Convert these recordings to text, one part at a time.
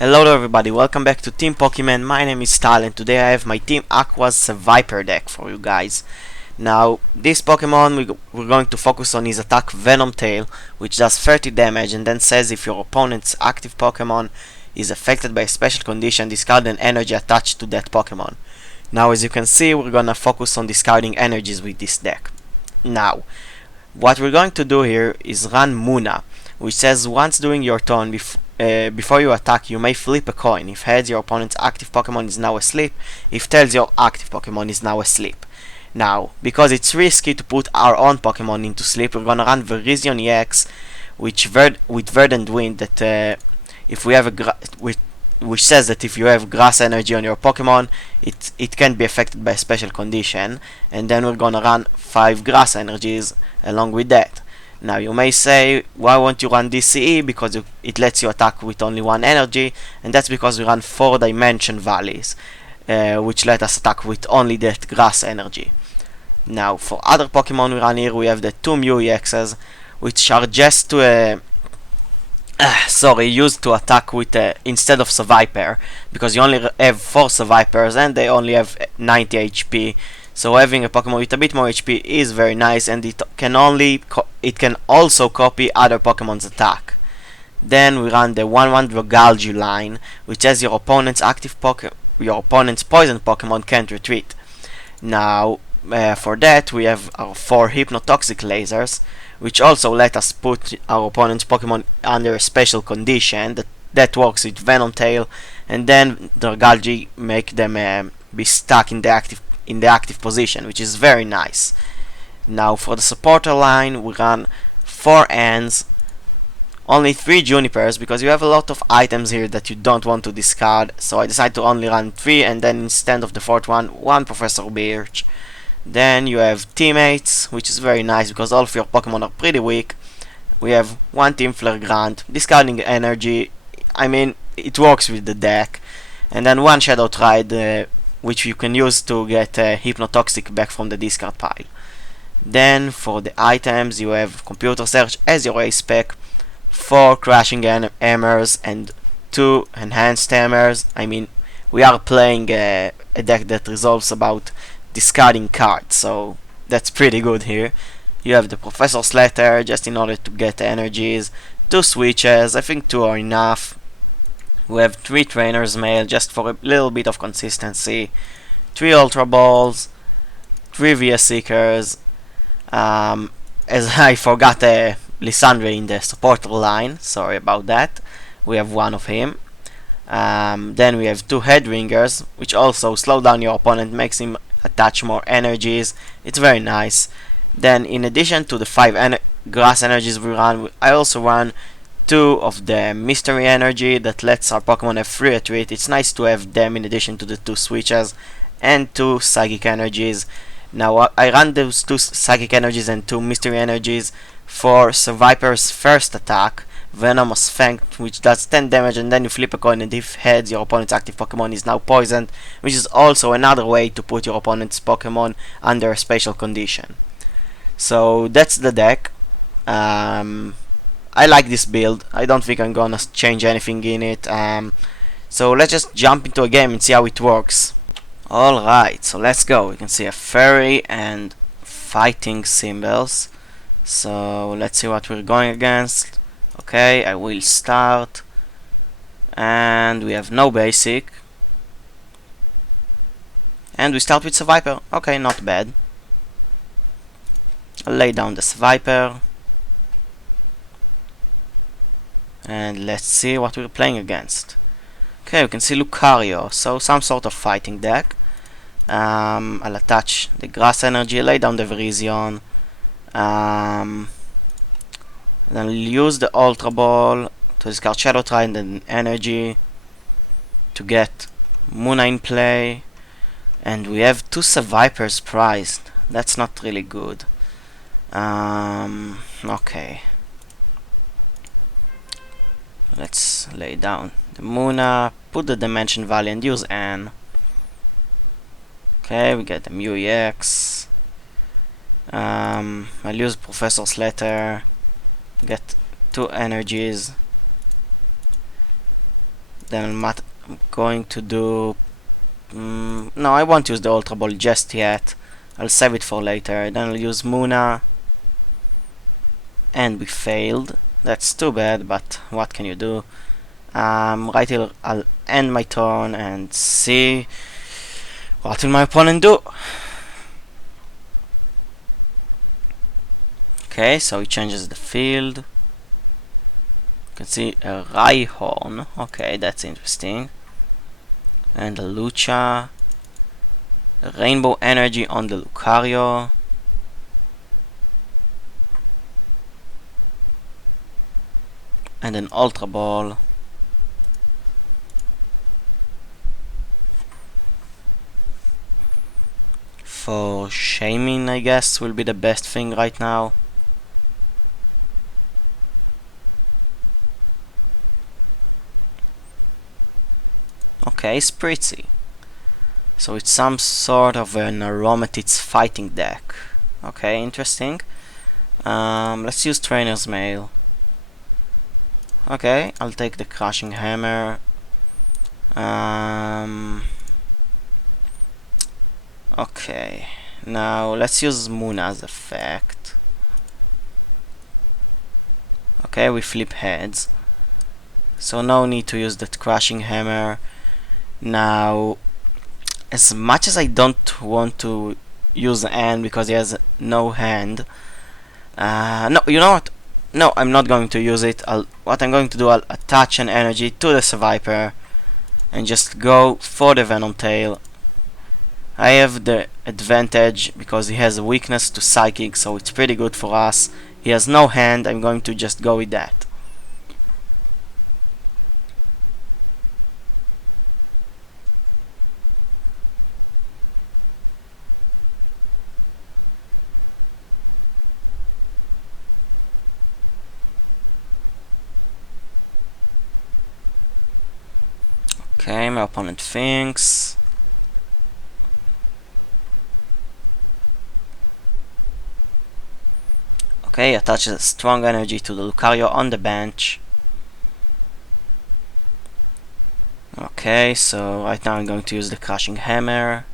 Hello to everybody, welcome back to Team Pokemon. My name is Tal and today I have my Team Aqua's Seviper deck for you guys. Now, this Pokemon we're going to focus on his attack Venom Tail, which does 30 damage and then says if your opponent's active Pokemon is affected by a special condition, discard an energy attached to that Pokemon. Now, as you can see, we're gonna focus on discarding energies with this deck. Now, what we're going to do here is run Muna, which says once during your turn before you attack, you may flip a coin. If heads, your opponent's active Pokemon is now asleep. If tails, your active Pokemon is now asleep. Now, because it's risky to put our own Pokemon into sleep, we're gonna run Virizion EX, with Verdant Wind. That if we have which says that if you have Grass Energy on your Pokemon, it can be affected by a special condition. And then we're gonna run 5 Grass Energies along with that. Now you may say, why won't you run DCE? Because it lets you attack with only 1 energy, and that's because we run 4 Dimension Valleys, which let us attack with only that grass energy. Now for other Pokemon we run here, we have the 2 Mew EXs, which are just to used to attack with instead of Seviper, because you only have 4 Sevipers and they only have 90 HP. So having a Pokemon with a bit more HP is very nice, and it can also copy other Pokemon's attack. Then we run the 1/1 Dragalge line, which says your opponent's poison Pokemon can't retreat. Now, for that we have our 4 Hypnotoxic lasers, which also let us put our opponent's Pokemon under a special condition that works with Venom Tail, and then Dragalge make them be stuck in the active position, which is very nice. Now for the supporter line we run 4 Ants, only 3 Junipers, because you have a lot of items here that you don't want to discard, so I decided to only run 3, and then instead of the 4th one Professor Birch. Then you have Teammates, which is very nice because all of your Pokemon are pretty weak. We have 1 Team Flare Grant, discarding energy, I mean it works with the deck, and then 1 Shadow Tride, which you can use to get Hypnotoxic back from the discard pile. Then for the items you have Computer Search as your ace spec, 4 Crashing Hammers and 2 Enhanced Hammers. I mean, we are playing a deck that resolves about discarding cards, so that's pretty good here. You have the Professor's Letter just in order to get energies, 2 Switches, I think 2 are enough. We have 3 Trainer's Mail just for a little bit of consistency, 3 Ultra Balls, 3 VS Seekers, as I forgot Lissandre in the supporter line, sorry about that, we have 1 of him. Then we have 2 Headringers, which also slow down your opponent, makes him attach more energies, it's very nice. Then in addition to the 5 grass energies we run, I also run 2 of the mystery energy that lets our Pokemon have free retreat. It's nice to have them in addition to the 2 switches, and 2 psychic energies. Now I run those 2 psychic energies and 2 mystery energies for Seviper's first attack, Venomous Fang, which does 10 damage, and then you flip a coin, and if heads, your opponent's active Pokemon is now poisoned, which is also another way to put your opponent's Pokemon under a special condition. So that's the deck. I like this build. I don't think I'm gonna change anything in it. So let's just jump into a game and see how it works. Alright, so let's go. We can see a fairy and fighting symbols. So let's see what we're going against. Okay, I will start. And we have no basic. And we start with Seviper. Okay, not bad. I'll lay down the Seviper. And let's see what we're playing against. Okay, we can see Lucario, so some sort of fighting deck. I'll attach the grass energy, lay down the Virizion. Then I'll use the Ultra Ball to discard Shadow Tride and energy to get Muna in play. And we have 2 Sevipers prized. That's not really good. Okay. Let's lay down the Muna, put the Dimension Valley and use N. Okay, we get the Mew EX. I'll use Professor's Letter, get 2 energies, Then I'm going to do... no, I won't use the Ultra Ball just yet. I'll save it for later. Then I'll use Muna. And we failed. That's too bad, but what can you do? Right here, I'll end my turn and see what will my opponent do. Okay, so he changes the field. You can see a Rhyhorn. Okay, that's interesting. And a Lucha. A Rainbow Energy on the Lucario. And an Ultra Ball. For shaming, I guess, will be the best thing right now. Okay, Spritzy. So it's some sort of an Aromatisse fighting deck. Okay, interesting. Let's use Trainer's Mail. Okay, I'll take the Crushing Hammer. Okay, now let's use Muna's effect. Okay, we flip heads. So no need to use that Crushing Hammer. Now, as much as I don't want to use N because he has no hand, no, you know what? No, I'm not going to use it. What I'm going to do, I'll attach an energy to the Seviper and just go for the Venom Tail. I have the advantage because he has a weakness to Psychic, so it's pretty good for us. He has no hand, I'm going to just go with that. Okay, my opponent thinks. Okay, attaches a strong energy to the Lucario on the bench. Okay, so right now I'm going to use the Crushing Hammer.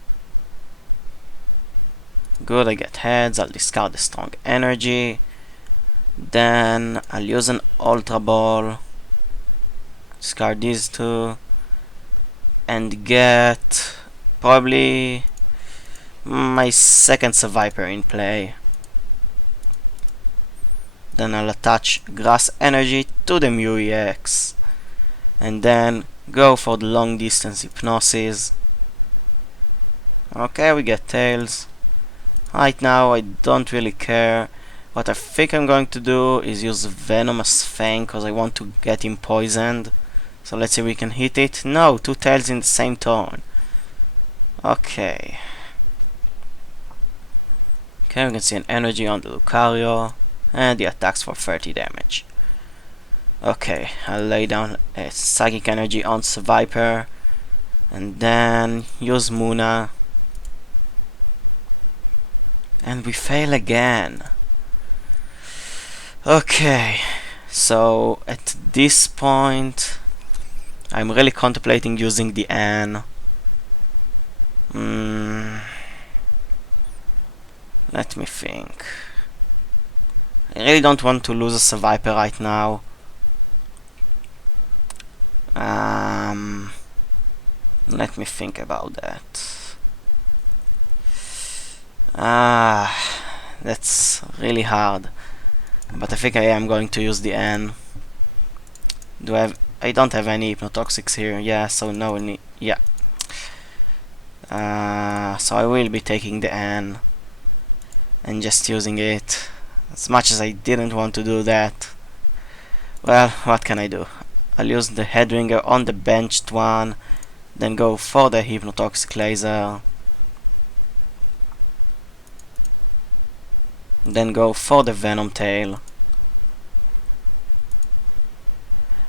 Good, I get heads. I'll discard the strong energy. Then I'll use an Ultra Ball. Discard these two. And get probably my second Seviper in play. Then I'll attach Grass Energy to the Mew EX. And then go for the long distance Hypnosis. Okay, we get Tails. Right now I don't really care. What I think I'm going to do is use Venomous Fang because I want to get him poisoned. So let's see if we can hit it. No, two Tails in the same turn. Okay. Okay, we can see an energy on the Lucario. And he attacks for 30 damage. Okay, I'll lay down a Psychic Energy on Seviper. And then use Muna. And we fail again. Okay, so at this point I'm really contemplating using the N. Let me think. I really don't want to lose a Seviper right now. Let me think about that. That's really hard. But I think I am going to use the N. I don't have any Hypnotoxics here. Yeah, so no need. Yeah. So I will be taking the N and just using it. As much as I didn't want to do that. Well, what can I do? I'll use the Headringer on the benched one. Then go for the Hypnotoxic Laser. Then go for the Venom Tail.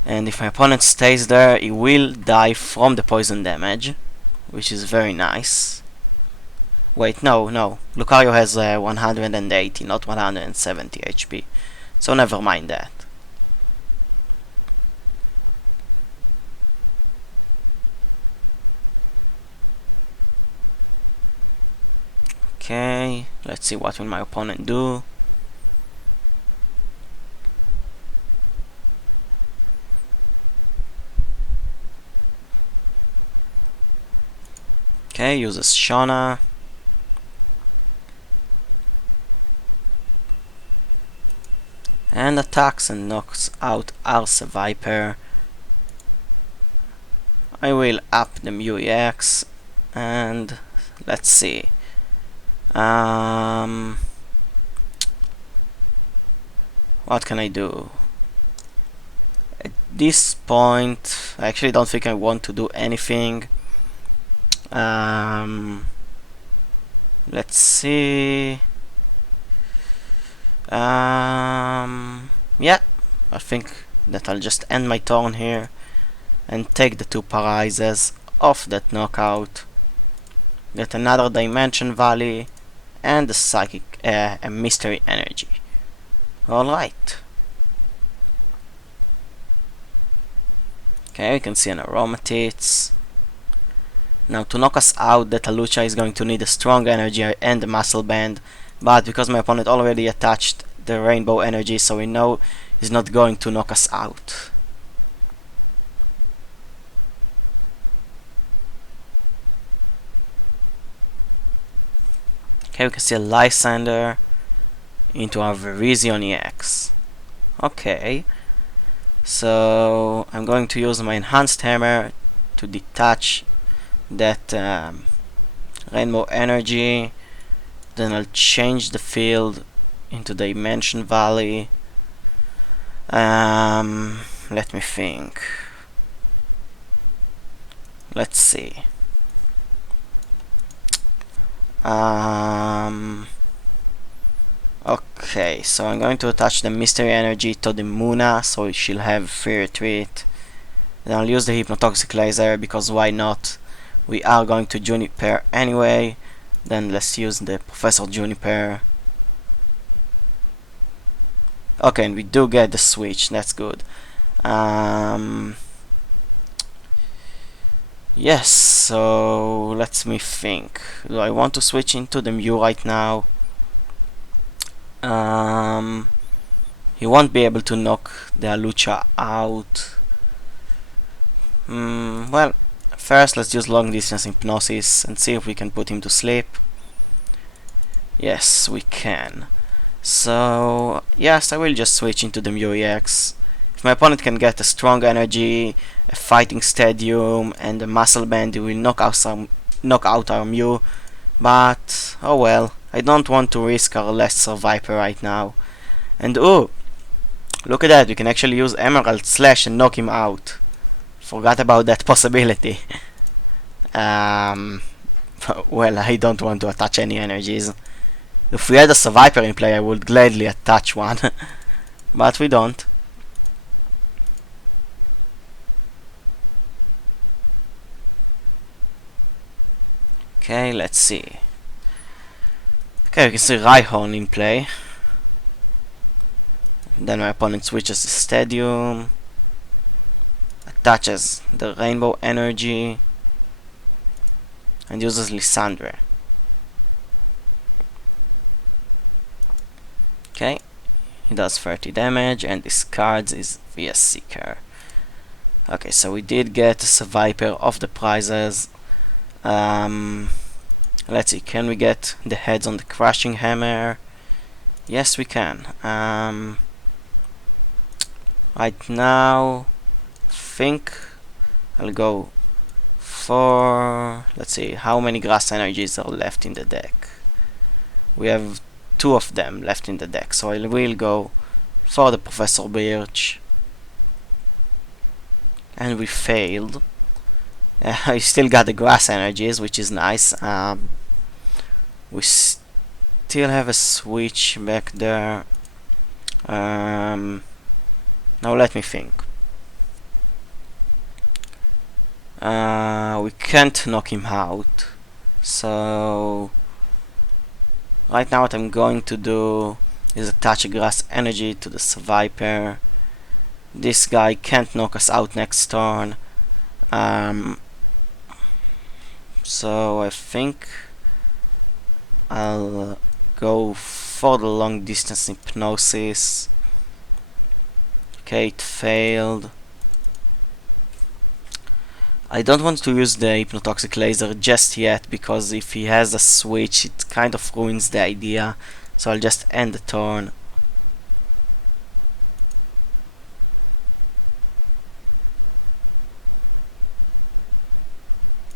And if my opponent stays there, he will die from the poison damage, which is very nice. Wait, no. Lucario has 180, not 170 HP. So never mind that. Okay, let's see what will my opponent do. Okay, uses Shona. And attacks and knocks out our Seviper. I will up the MUEX and let's see. What can I do? At this point, I actually don't think I want to do anything. Let's see. Yeah, I think that I'll just end my turn here and take the 2 paralyzes off that knockout. Get another Dimension Valley and a Psychic, a Mystery Energy. Alright. Okay, we can see an Aromatits. Now to knock us out, that Alucha is going to need a strong energy and a muscle band, but because my opponent already attached the rainbow energy, so we know he's not going to knock us out. Okay, we can see a Lysander into our Virizion EX. Okay, so I'm going to use my enhanced hammer to detach that rainbow energy. Then I'll change the field into Dimension Valley. Let me think. Let's see. Okay, so I'm going to attach the mystery energy to the Muna, so she'll have free retreat. Then I'll use the hypnotoxic laser because why not? We are going to Juniper anyway. Then let's use the Professor Juniper. Okay, and we do get the switch. That's good. Yes, so let me think. Do I want to switch into the Mew right now? He won't be able to knock the Alucha out. Well, first let's use long distance hypnosis and see if we can put him to sleep. Yes, we can. So, yes, I will just switch into the Mew EX. If my opponent can get a strong energy, a fighting stadium, and a muscle band, he will knock out our Mew. But, oh well, I don't want to risk our last Seviper right now. And oh, look at that, we can actually use Emerald Slash and knock him out. Forgot about that possibility. Well, I don't want to attach any energies. If we had a Seviper in play, I would gladly attach one. But we don't. Okay, let's see. Okay, we can see Rhyhorn in play. Then my opponent switches the Stadium, attaches the Rainbow Energy, and uses Lysandre. Okay, he does 30 damage and discards his VS Seeker. Okay, so we did get a Seviper of the prizes. Let's see, can we get the heads on the Crushing Hammer? Yes, we can. Right now, I think I'll go for... Let's see, how many grass energies are left in the deck? We have 2 of them left in the deck, so I will go for the Professor Birch. And we failed. I still got the grass energies, which is nice. We still have a switch back there. Now let me think. We can't knock him out, so right now what I'm going to do is attach a grass energy to the Seviper. This guy can't knock us out next turn. So I think I'll go for the long distance hypnosis. Okay, it failed. I don't want to use the hypnotoxic laser just yet, because if he has a switch it kind of ruins the idea, so I'll just end the turn.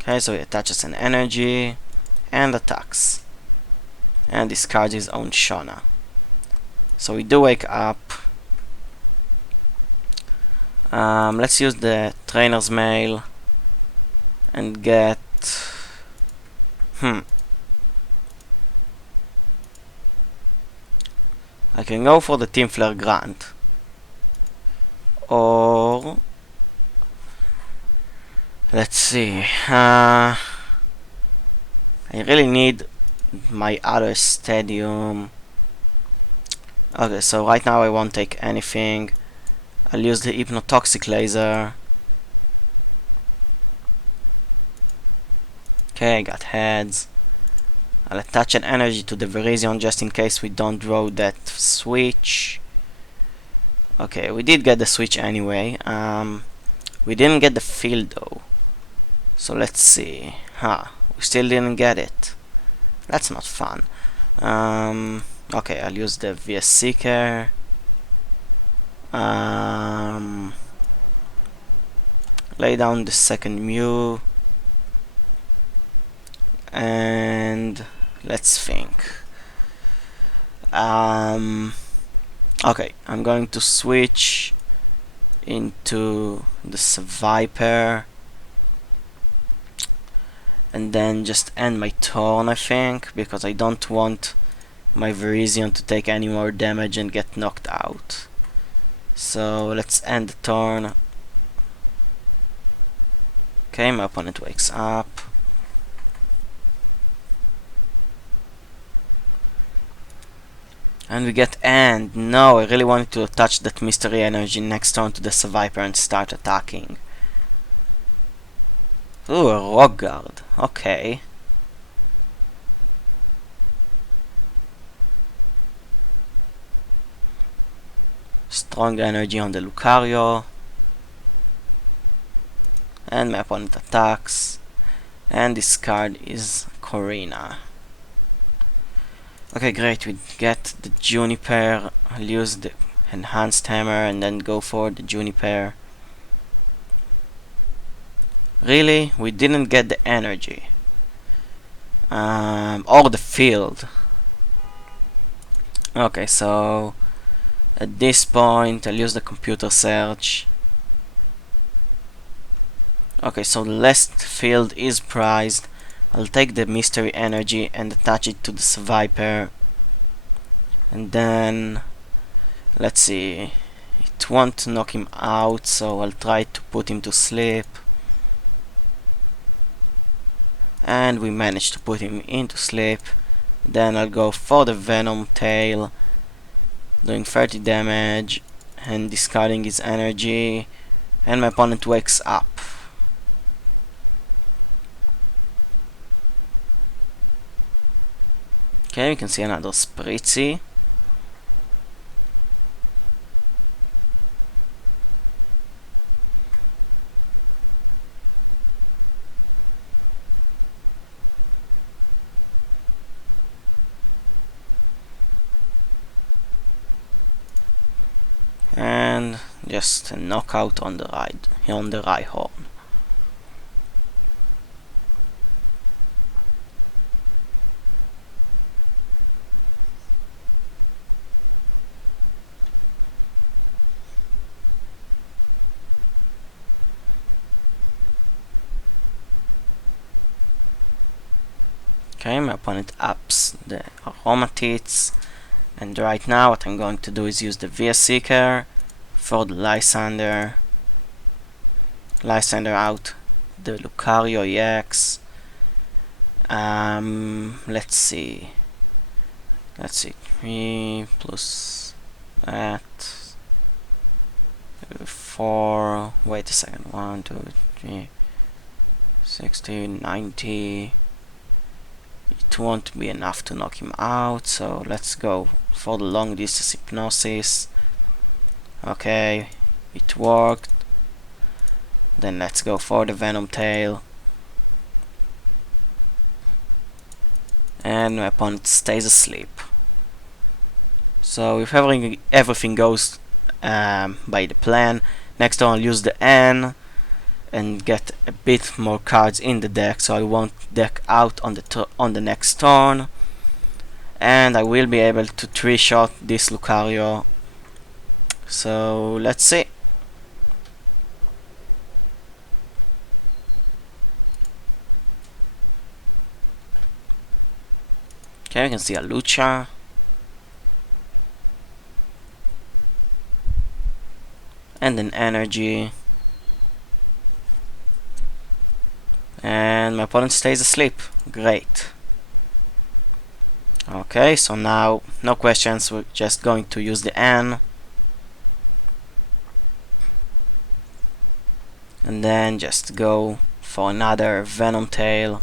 Okay, so he attaches an energy and attacks and discards his own Shona. So we do wake up. Let's use the trainer's mail and get I can go for the Team Flare Grant, or let's see, I really need my other stadium. Okay, so right now I won't take anything. I'll use the hypnotoxic laser. Okay, I got heads. I'll attach an energy to the Virizion just in case we don't draw that switch. Okay, we did get the switch anyway. We didn't get the field though. So let's see. We still didn't get it. That's not fun. Okay, I'll use the VS Seeker. Lay down the second Mew. And let's think. Okay, I'm going to switch into the Seviper and then just end my turn, I think, because I don't want my Virizion to take any more damage and get knocked out. So let's end the turn. Okay, my opponent wakes up. And we get end. No, I really wanted to attach that mystery energy next turn to the Seviper and start attacking. Ooh, a Rock Guard. Okay. Strong energy on the Lucario. And my opponent attacks. And this card is Corina. Okay, great, we get the Juniper. I'll use the Enhanced Hammer and then go for the Juniper. Really? We didn't get the energy. Or the field. Okay, so at this point I'll use the computer search. Okay, so the last field is prized. I'll take the mystery energy and attach it to the Seviper. And then let's see. It won't knock him out, so I'll try to put him to sleep. And we managed to put him into sleep. Then I'll go for the Venom Tail, doing 30 damage and discarding his energy, and my opponent wakes up. Okay, we can see another Spritzy. And just a knockout on the Rhyhorn. Okay, my opponent ups the Aromatits, and right now what I'm going to do is use the VS Seeker for the Lysander. Lysander out the Lucario EX. Let's see. 3 plus that. 4. Wait a second. 1, 2, 3. 16, 90. It won't be enough to knock him out, so let's go for the long distance hypnosis. Okay, it worked. Then let's go for the Venom Tail. And my opponent stays asleep. So if everything goes by the plan, next turn I'll use the N and get a bit more cards in the deck, so I won't deck out on the next turn, and I will be able to 3-shot this Lucario. So let's see. Okay, we can see a Lucha. And an energy. And my opponent stays asleep. Great. Okay, so now, no questions, we're just going to use the N. And then just go for another Venom Tail.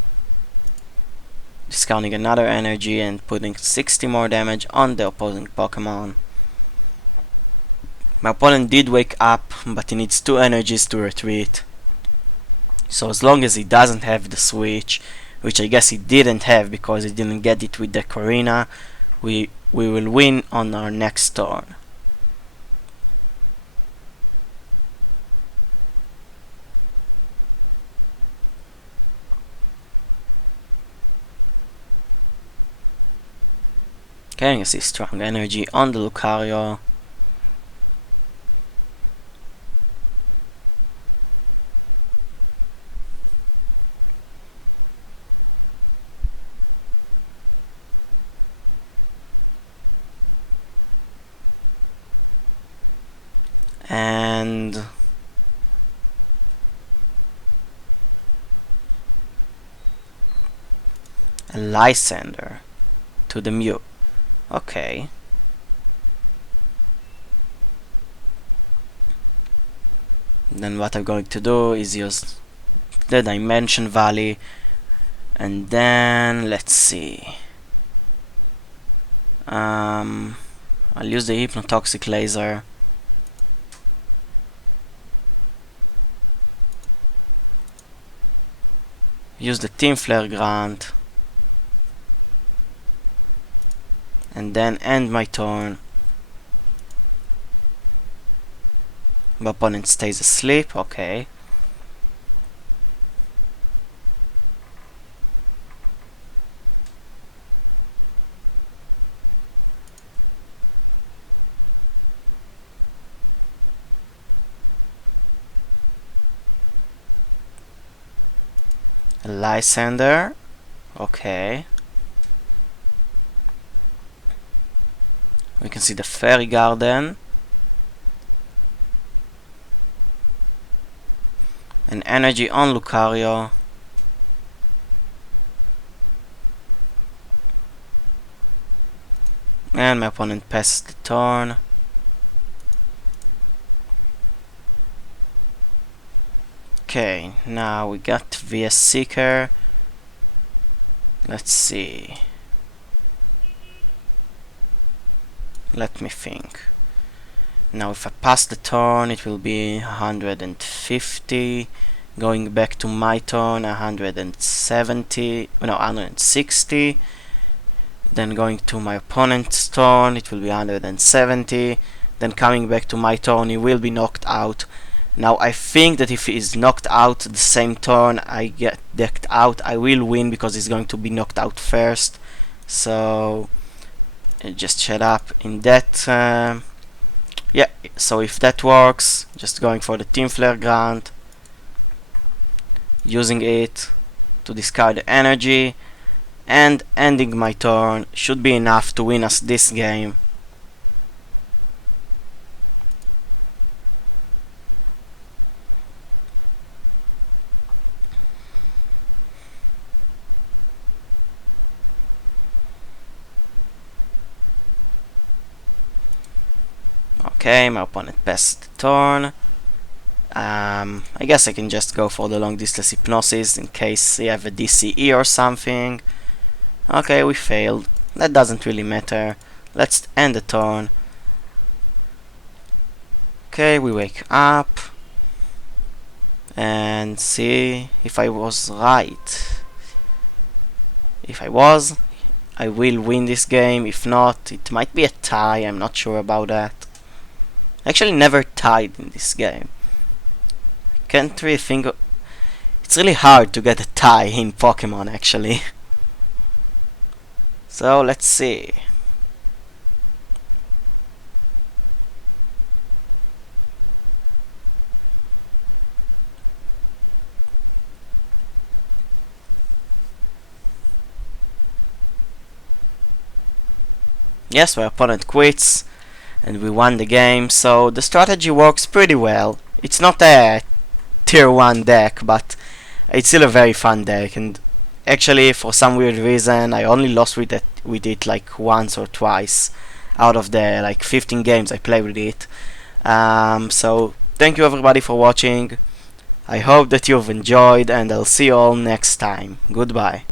Discounting another energy and putting 60 more damage on the opposing Pokemon. My opponent did wake up, but he needs 2 energies to retreat. So as long as he doesn't have the switch, which I guess he didn't have because he didn't get it with the Corina, we will win on our next turn. Okay, you see strong energy on the Lucario. And a Lysander to the Mew. Okay. Then what I'm going to do is use the Dimension Valley, and then let's see. I'll use the Hypnotoxic Laser. Use the Team Flare Grant. And then end my turn. My opponent stays asleep, okay. A Lysander, okay. We can see the Fairy Garden. An energy on Lucario. And my opponent passes the turn. Okay, now we got VS Seeker. Let's see. Let me think. Now if I pass the turn, it will be 150. Going back to my turn, 170. No, 160. Then going to my opponent's turn, it will be 170. Then coming back to my turn, he will be knocked out. Now I think that if he is knocked out the same turn I get decked out, I will win because he's going to be knocked out first. So just shut up in that. Yeah, so if that works, just going for the Team Flare Grant, using it to discard the energy, and ending my turn should be enough to win us this game. Okay, my opponent passed the turn. I guess I can just go for the long distance hypnosis in case he have a DCE or something. Okay, we failed. That doesn't really matter. Let's end the turn. Okay, we wake up and see if I was right. If I was, I will win this game. If not, it might be a tie. I'm not sure about that. Actually, never tied in this game. Can't really think of... It's really hard to get a tie in Pokemon, actually. So, let's see. Yes, my opponent quits, and we won the game, so the strategy works pretty well. It's not a tier 1 deck, but it's still a very fun deck, and actually for some weird reason I only lost with it like once or twice out of the like 15 games I play with it. So thank you everybody for watching. I hope that you've enjoyed, and I'll see you all next time. Goodbye.